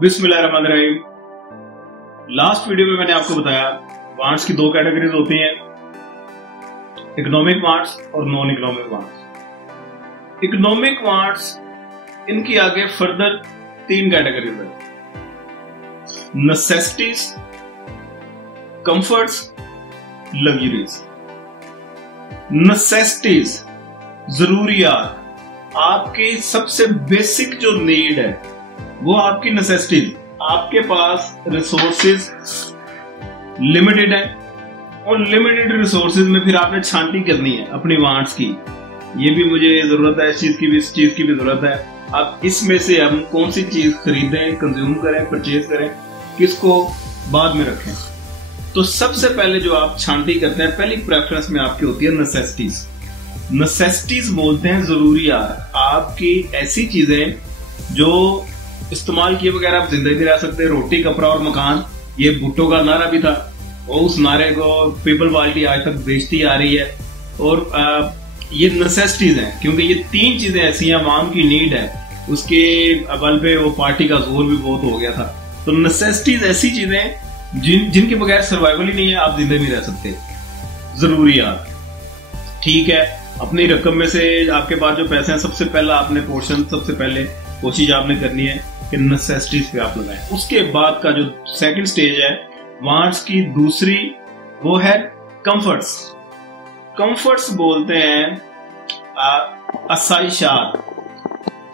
बिस्मिल्लाहिर्रहमानिर्रहीम। Last video में मैंने आपको बताया वांट्स की दो कैटेगरीज होती हैं, इकोनॉमिक वांट्स और non economic wants. Economic wants इनकी आगे फर्दर तीन कैटेगरीज है, नेसेसिटीज, कंफर्ट्स, लग्जरीज। नेसेसिटीज जरूरियात, आपकी सबसे बेसिक जो नीड है वो आपकी नेसेसिटीज। आपके पास रिसोर्सेज लिमिटेड है और लिमिटेड रिसोर्सेज में फिर आपने छांटी करनी है अपनी वांट्स की। ये भी मुझे जरूरत है, इस चीज की भी, इस चीज की भी जरूरत है। अब इसमें से हम कौन सी चीज खरीदें, कंज्यूम करें, परचेज करें, किसको बाद में रखें। तो सबसे पहले जो आप छांटी करते हैं, पहली प्रेफरेंस में आपकी होती है नेसेसिटीज। नेसेसिटीज बोलते हैं जरूरियात, आपकी ऐसी चीजें जो इस्तेमाल किए बगैर आप जिंदा नहीं रह सकते। रोटी, कपड़ा और मकान, ये भुट्टो का नारा भी था और उस नारे को पीपल पार्टी आज तक बेचती आ रही है। और ये नेसेसिटीज हैं क्योंकि ये तीन चीजें ऐसी हैं, आवाम की नीड है, उसके बल पे वो पार्टी का जोर भी बहुत हो गया था। तो नेसेसिटीज ऐसी चीजें जिनके बगैर सर्वाइवल ही नहीं है, आप जिंदा नहीं रह सकते। जरूरियात, ठीक है, अपनी रकम में से आपके पास जो पैसे हैं, सबसे पहला आपने पोर्शन, सबसे पहले कोशिश आपने करनी है कि नेसेसिटीज पे आप लगाएं। उसके बाद का जो सेकंड स्टेज है वांट्स की दूसरी, वो है कंफर्ट्स। कंफर्ट्स बोलते हैं आसाइशात।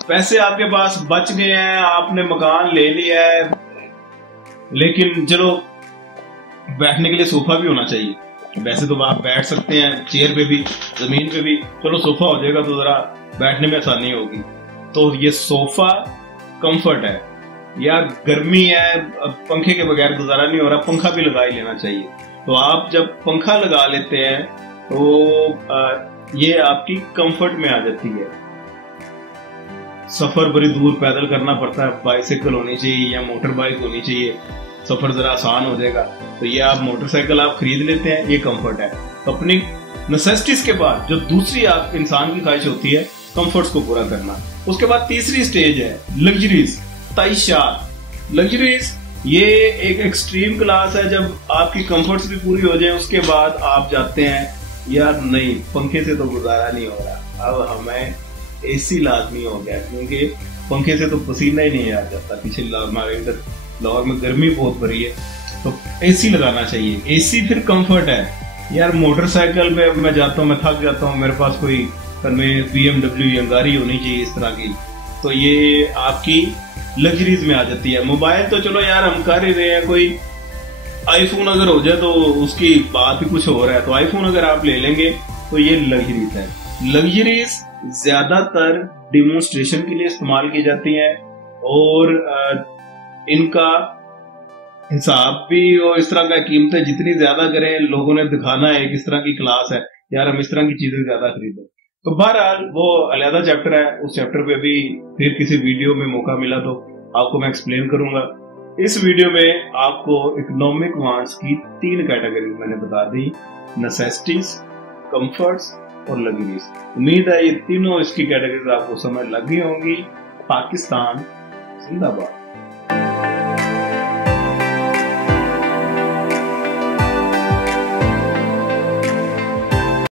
पैसे आपके पास बच गए हैं, आपने मकान ले लिया है, लेकिन चलो बैठने के लिए सोफा भी होना चाहिए। वैसे तो आप बैठ सकते हैं चेयर पे भी, जमीन पे भी, चलो सोफा हो जाएगा तो जरा बैठने में आसानी होगी। तो ये सोफा कंफर्ट है। या गर्मी है, पंखे के बगैर गुजारा नहीं हो रहा, पंखा भी लगा ही लेना चाहिए। तो आप जब पंखा लगा लेते हैं तो ये आपकी कंफर्ट में आ जाती है। सफर बड़ी दूर पैदल करना पड़ता है, बाइसाइकिल होनी चाहिए या मोटर बाइक होनी चाहिए, सफर जरा आसान हो जाएगा। तो ये आप मोटरसाइकिल आप खरीद लेते हैं, ये कंफर्ट है। तो अपनी नेसेसिटीज के बाद जो दूसरी आप इंसान की ख्वाहिश होती है कंफर्ट्स को पूरा करना। उसके बाद तीसरी स्टेज है लग्जरीज, ताइशात। लग्जरीज ये एक एक्सट्रीम क्लास है, जब आपकी कंफर्ट्स भी पूरी हो जाए उसके बाद आप जाते हैं यार नहीं, पंखे से तो गुजारा नहीं हो रहा, अब हमें एसी लाजमी हो गया, क्योंकि पंखे से तो पसीना ही नहीं आ जाता। पीछे लाहौर में गर्मी बहुत भरी है, तो एसी लगाना चाहिए। एसी फिर कंफर्ट है। यार मोटरसाइकिल पे मैं जाता हूँ, मैं थक जाता हूँ, मेरे पास कोई BMW या गाड़ी होनी चाहिए इस तरह की, तो ये आपकी लग्जरीज में आ जाती है। मोबाइल तो चलो यार हम कर ही रहे हैं, कोई आईफोन अगर हो जाए तो उसकी बात ही कुछ हो रहा है, तो आईफोन अगर आप ले लेंगे तो ये लग्जरीज है। लग्जरीज ज्यादातर डिमोन्स्ट्रेशन के लिए इस्तेमाल की जाती हैं और इनका हिसाब भी और इस तरह का कीमतें जितनी ज्यादा करें, लोगों ने दिखाना है किस तरह की क्लास है, यार हम इस तरह की चीजें ज्यादा खरीदें। तो बहरहाल वो अलग चैप्टर है, उस चैप्टर पे भी फिर किसी वीडियो में मौका मिला तो आपको मैं एक्सप्लेन करूंगा। इस वीडियो में आपको इकोनॉमिक वांट्स की तीन कैटेगरी मैंने बता दी, नेसेसिटीज, कंफर्ट्स और लग्जरीज। उम्मीद है ये तीनों इसकी कैटेगरीज आपको समझ लग गई होंगी। पाकिस्तान जिंदाबाद।